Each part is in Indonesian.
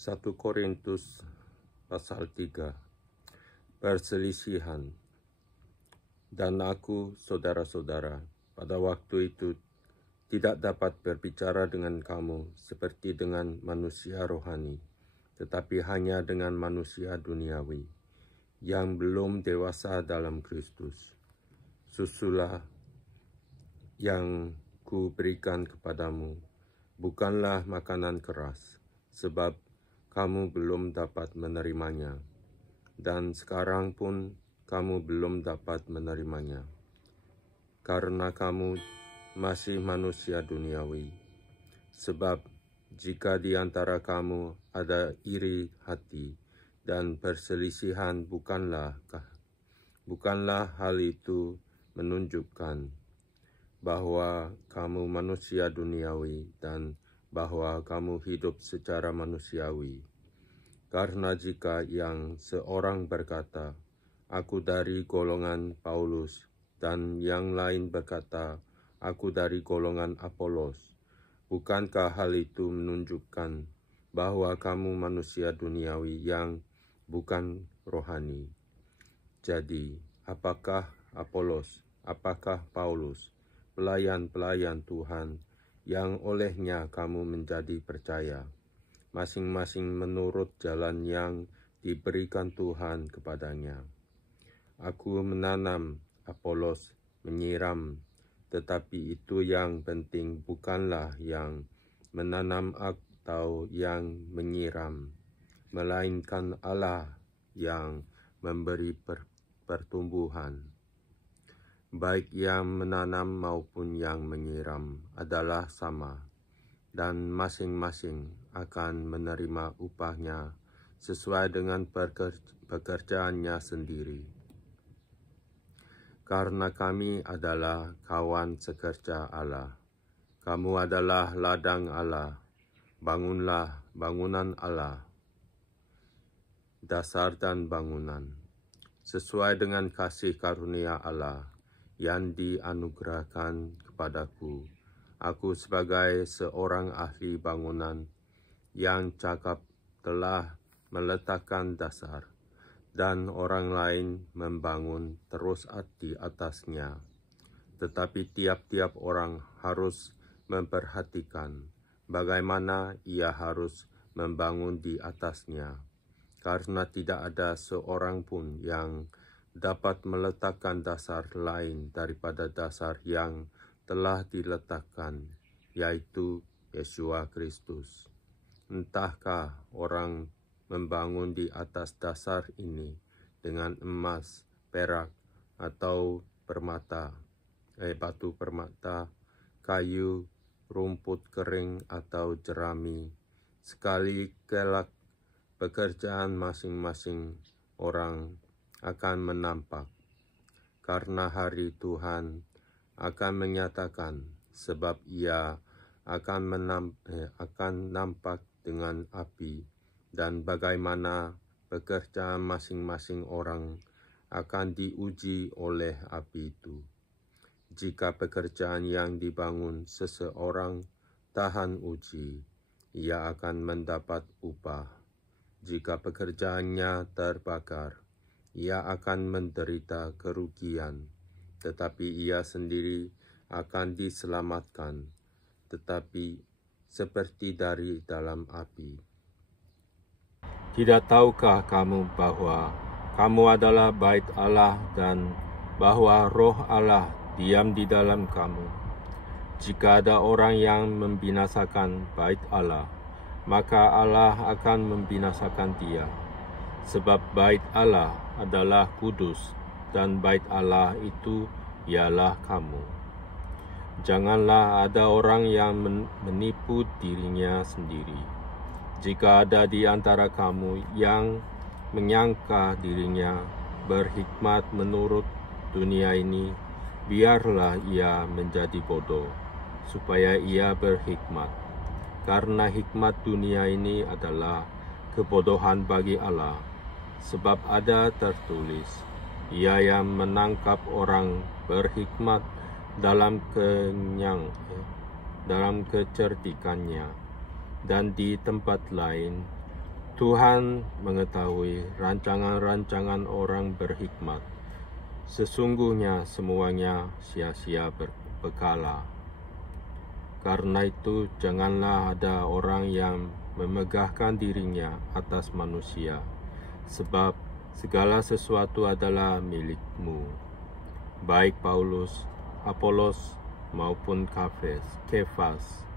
1 Korintus pasal 3. Perselisihan. Dan aku, saudara-saudara, pada waktu itu tidak dapat berbicara dengan kamu seperti dengan manusia rohani, tetapi hanya dengan manusia duniawi, yang belum dewasa dalam Kristus. Susulah yang ku berikan kepadamu, bukanlah makanan keras, sebab kamu belum dapat menerimanya, dan sekarang pun kamu belum dapat menerimanya, karena kamu masih manusia duniawi. Sebab jika di antara kamu ada iri hati dan perselisihan, bukanlah hal itu menunjukkan bahwa kamu manusia duniawi dan bahwa kamu hidup secara manusiawi. Karena jika yang seorang berkata, "Aku dari golongan Paulus," dan yang lain berkata, "Aku dari golongan Apolos," bukankah hal itu menunjukkan bahwa kamu manusia duniawi yang bukan rohani? Jadi, apakah Apolos, apakah Paulus, pelayan-pelayan Tuhan yang olehnya kamu menjadi percaya, masing-masing menurut jalan yang diberikan Tuhan kepadanya? Aku menanam, Apolos menyiram, tetapi itu yang penting bukanlah yang menanam atau yang menyiram, melainkan Allah yang memberi pertumbuhan. Baik yang menanam maupun yang menyiram adalah sama, dan masing-masing akan menerima upahnya sesuai dengan pekerjaannya sendiri. Karena kami adalah kawan sekerja Allah. Kamu adalah ladang Allah. Bangunlah bangunan Allah, dasar dan bangunan, sesuai dengan kasih karunia Allah yang dianugerahkan kepadaku. Aku sebagai seorang ahli bangunan yang cakap telah meletakkan dasar, dan orang lain membangun terus di atasnya. Tetapi tiap-tiap orang harus memperhatikan bagaimana ia harus membangun di atasnya, karena tidak ada seorang pun yang dapat meletakkan dasar lain daripada dasar yang telah diletakkan, yaitu Yesus Kristus. Entahkah orang membangun di atas dasar ini dengan emas, perak, atau batu permata, kayu, rumput kering, atau jerami, sekali kelak pekerjaan masing-masing orang akan menampak, karena hari Tuhan akan menyatakan, sebab ia akan nampak dengan api, dan bagaimana pekerjaan masing-masing orang akan diuji oleh api itu. Jika pekerjaan yang dibangun seseorang tahan uji, ia akan mendapat upah. Jika pekerjaannya terbakar, ia akan menderita kerugian, tetapi ia sendiri akan diselamatkan, tetapi seperti dari dalam api. Tidak tahukah kamu bahwa kamu adalah bait Allah dan bahwa Roh Allah diam di dalam kamu? Jika ada orang yang membinasakan bait Allah, maka Allah akan membinasakan dia. Sebab bait Allah adalah kudus, dan bait Allah itu ialah kamu. Janganlah ada orang yang menipu dirinya sendiri. Jika ada di antara kamu yang menyangka dirinya berhikmat menurut dunia ini, biarlah ia menjadi bodoh, supaya ia berhikmat. Karena hikmat dunia ini adalah kebodohan bagi Allah. Sebab ada tertulis, Ia yang menangkap orang berhikmat dalam kecerdikannya. Dan di tempat lain, Tuhan mengetahui rancangan-rancangan orang berhikmat. Sesungguhnya semuanya sia-sia berkala. Karena itu janganlah ada orang yang memegahkan dirinya atas manusia, sebab segala sesuatu adalah milikmu, baik Paulus, Apolos maupun Kefas,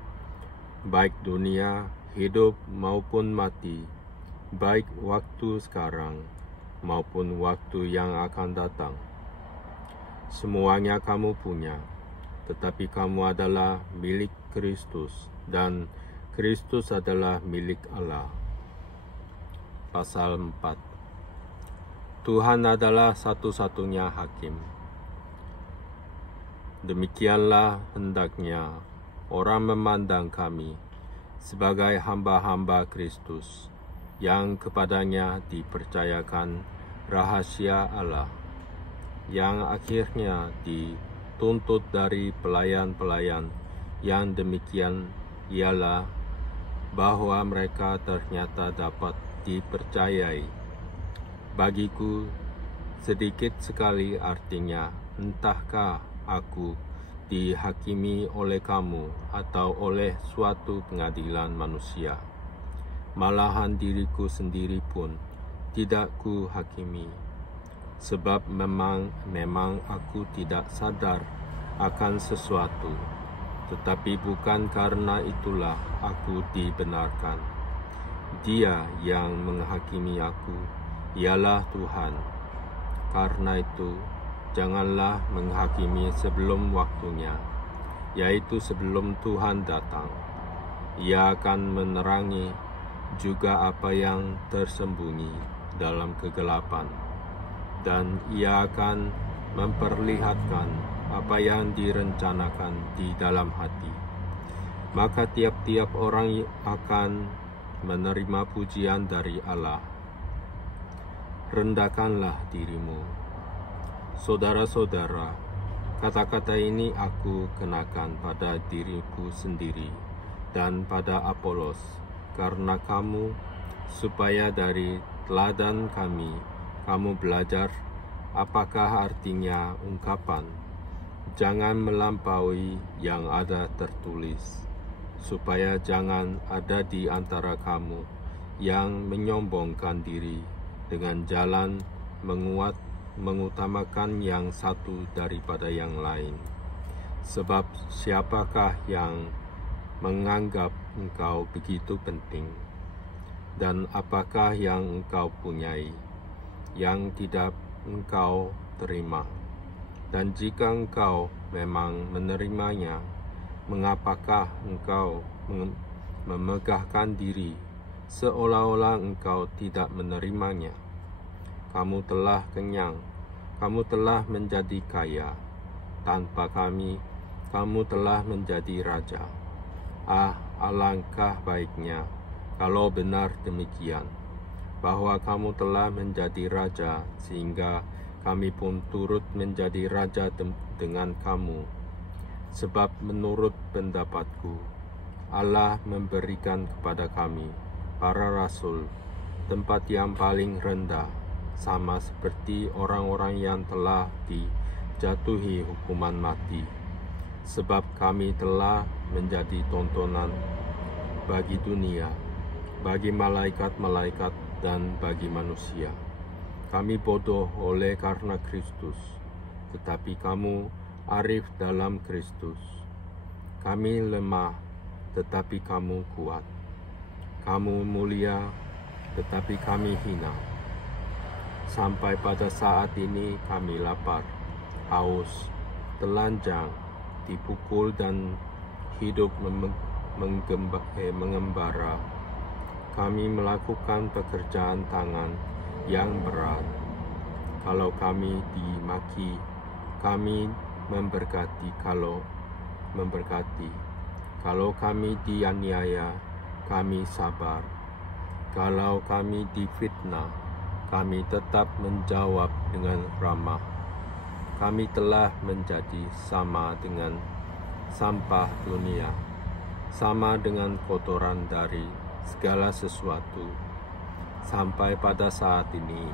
baik dunia, hidup maupun mati, baik waktu sekarang maupun waktu yang akan datang. Semuanya kamu punya, tetapi kamu adalah milik Kristus, dan Kristus adalah milik Allah. Pasal 4. Tuhan adalah satu-satunya hakim. Demikianlah hendaknya orang memandang kami sebagai hamba-hamba Kristus, yang kepadanya dipercayakan rahasia Allah, yang akhirnya dituntut dari pelayan-pelayan yang demikian ialah bahwa mereka ternyata dapat dipercayai. Bagiku sedikit sekali artinya, entahkah aku dihakimi oleh kamu atau oleh suatu pengadilan manusia. Malahan diriku sendiri pun tidak ku hakimi, sebab memang aku tidak sadar akan sesuatu, tetapi bukan karena itulah aku dibenarkan. Dia yang menghakimi aku ialah Tuhan. Karena itu janganlah menghakimi sebelum waktunya, yaitu sebelum Tuhan datang. Ia akan menerangi juga apa yang tersembunyi dalam kegelapan, dan ia akan memperlihatkan apa yang direncanakan di dalam hati. Maka tiap-tiap orang akan menerima pujian dari Allah. Rendahkanlah dirimu. Saudara-saudara, kata-kata ini aku kenakan pada diriku sendiri dan pada Apolos, karena kamu, supaya dari teladan kami, kamu belajar apakah artinya ungkapan, jangan melampaui yang ada tertulis, supaya jangan ada di antara kamu yang menyombongkan diri dengan jalan mengutamakan yang satu daripada yang lain. Sebab siapakah yang menganggap engkau begitu penting? Dan apakah yang engkau punyai yang tidak engkau terima? Dan jika engkau memang menerimanya, mengapakah engkau memegahkan diri seolah-olah engkau tidak menerimanya? Kamu telah kenyang, kamu telah menjadi kaya. Tanpa kami, kamu telah menjadi raja. Alangkah baiknya kalau benar demikian, bahwa kamu telah menjadi raja, sehingga kami pun turut menjadi raja dengan kamu. Sebab menurut pendapatku, Allah memberikan kepada kami, para rasul, tempat yang paling rendah, sama seperti orang-orang yang telah dijatuhi hukuman mati. Sebab kami telah menjadi tontonan bagi dunia, bagi malaikat-malaikat, dan bagi manusia. Kami bodoh oleh karena Kristus, tetapi kamu arif dalam Kristus. Kami lemah, tetapi kamu kuat. Kamu mulia, tetapi kami hina. Sampai pada saat ini kami lapar, haus, telanjang, dipukul, dan hidup mengembara. Kami melakukan pekerjaan tangan yang berat. Kalau kami dimaki, kami memberkati. Kalau kami dianiaya, kami sabar. Kalau kami difitnah, kami tetap menjawab dengan ramah. Kami telah menjadi sama dengan sampah dunia, sama dengan kotoran dari segala sesuatu. sampai pada saat ini.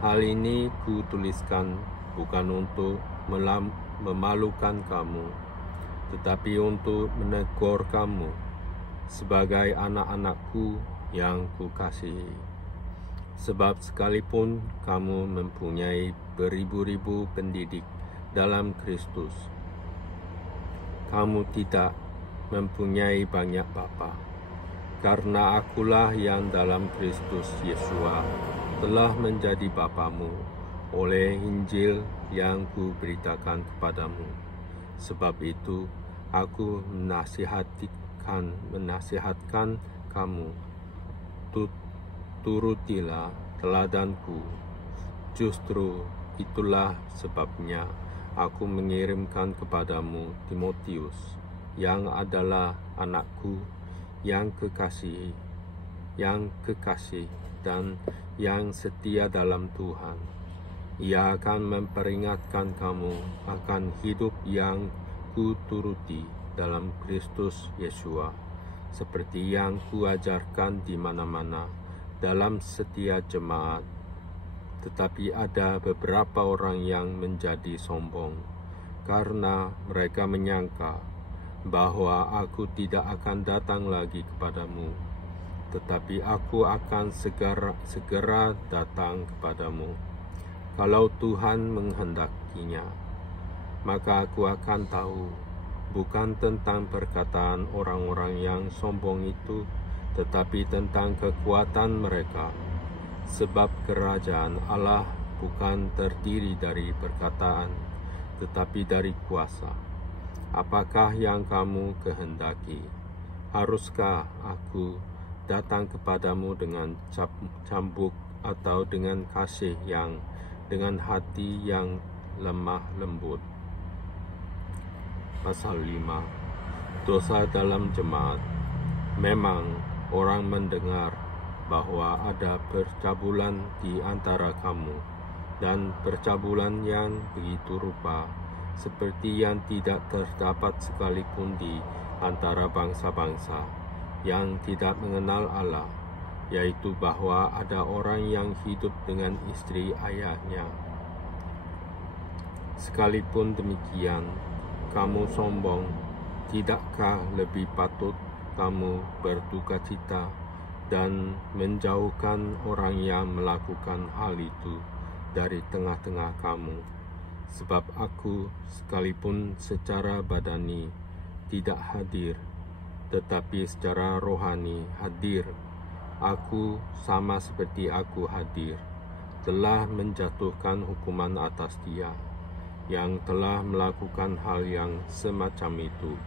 Hal ini kutuliskan bukan untuk memalukan kamu, tetapi untuk menegur kamu sebagai anak-anakku yang kukasihi. Sebab sekalipun kamu mempunyai beribu-ribu pendidik dalam Kristus, kamu tidak mempunyai banyak bapa, karena akulah yang dalam Kristus Yesua telah menjadi bapamu oleh Injil yang kuberitakan kepadamu. Sebab itu aku menasihatkan kamu, turutilah teladanku. Justru itulah sebabnya aku mengirimkan kepadamu Timotius, yang adalah anakku yang kekasih dan yang setia dalam Tuhan. Ia akan memperingatkan kamu akan hidup yang kuturuti dalam Kristus Yesua, seperti yang kuajarkan di mana-mana dalam setiap jemaat. Tetapi ada beberapa orang yang menjadi sombong, karena mereka menyangka bahwa aku tidak akan datang lagi kepadamu, tetapi aku akan segera datang kepadamu. Kalau Tuhan menghendakinya, maka aku akan tahu, bukan tentang perkataan orang-orang yang sombong itu, tetapi tentang kekuatan mereka. Sebab kerajaan Allah bukan terdiri dari perkataan, tetapi dari kuasa. Apakah yang kamu kehendaki? Haruskah aku datang kepadamu dengan cambuk atau dengan kasih dengan hati yang lemah lembut? Pasal 5. Dosa dalam jemaat. Memang orang mendengar bahwa ada percabulan di antara kamu, dan percabulan yang begitu rupa, seperti yang tidak terdapat sekalipun di antara bangsa-bangsa yang tidak mengenal Allah, yaitu bahwa ada orang yang hidup dengan istri ayahnya. Sekalipun demikian, kamu sombong. Tidakkah lebih patut kamu berdukacita dan menjauhkan orang yang melakukan hal itu dari tengah-tengah kamu? Sebab aku, sekalipun secara badani tidak hadir, tetapi secara rohani hadir, aku sama seperti aku hadir, telah menjatuhkan hukuman atas dia yang telah melakukan hal yang semacam itu.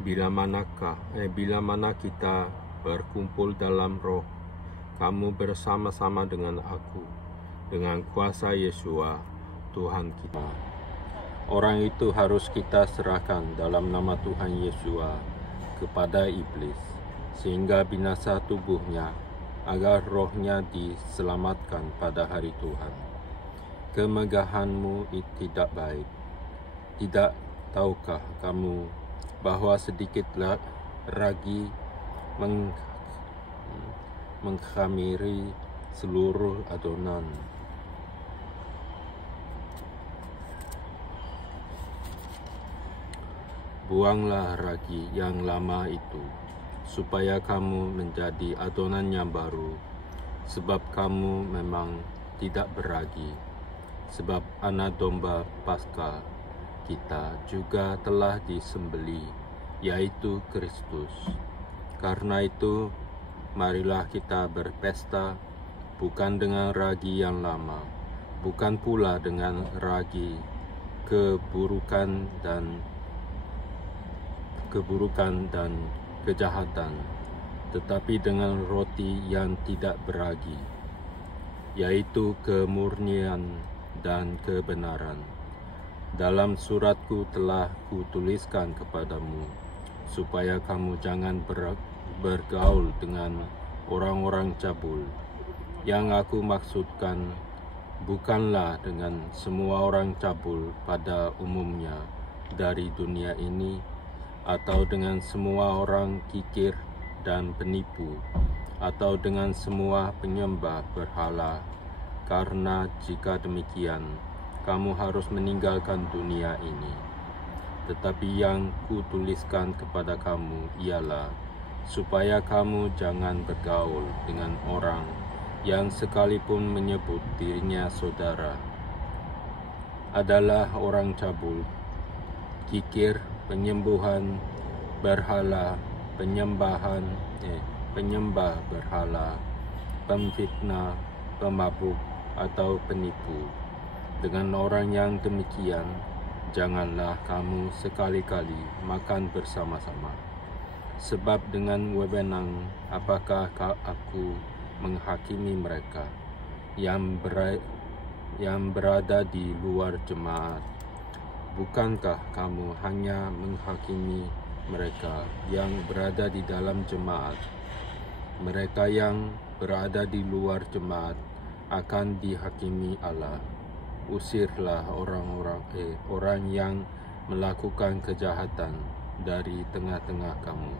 Bila mana kita berkumpul dalam roh, kamu bersama-sama dengan aku, dengan kuasa Yesua Tuhan kita. Orang itu harus kita serahkan dalam nama Tuhan Yesua kepada iblis, sehingga binasa tubuhnya, agar rohnya diselamatkan pada hari Tuhan. Kemegahanmu tidak baik. Tidak tahukah kamu bahwa sedikit ragi mengkhamiri seluruh adonan? Buanglah ragi yang lama itu, supaya kamu menjadi adonan yang baru, sebab kamu memang tidak beragi. Sebab anak domba Paskah kita juga telah disembelih, yaitu Kristus. Karena itu, marilah kita berpesta, bukan dengan ragi yang lama, bukan pula dengan ragi keburukan dan kejahatan, tetapi dengan roti yang tidak beragi, yaitu kemurnian dan kebenaran. Dalam suratku telah kutuliskan kepadamu, supaya kamu jangan bergaul dengan orang-orang cabul. Yang aku maksudkan bukanlah dengan semua orang cabul pada umumnya dari dunia ini, atau dengan semua orang kikir dan penipu, atau dengan semua penyembah berhala, karena jika demikian, kamu harus meninggalkan dunia ini. Tetapi yang kutuliskan kepada kamu ialah supaya kamu jangan bergaul dengan orang yang sekalipun menyebut dirinya saudara adalah orang cabul, kikir, penyembah berhala, pemfitnah, pemabuk, atau penipu. Dengan orang yang demikian, janganlah kamu sekali-kali makan bersama-sama. Sebab dengan wewenang apakah aku menghakimi mereka yang berada di luar jemaat? Bukankah kamu hanya menghakimi mereka yang berada di dalam jemaat? Mereka yang berada di luar jemaat akan dihakimi Allah. Usirlah orang yang melakukan kejahatan dari tengah-tengah kamu.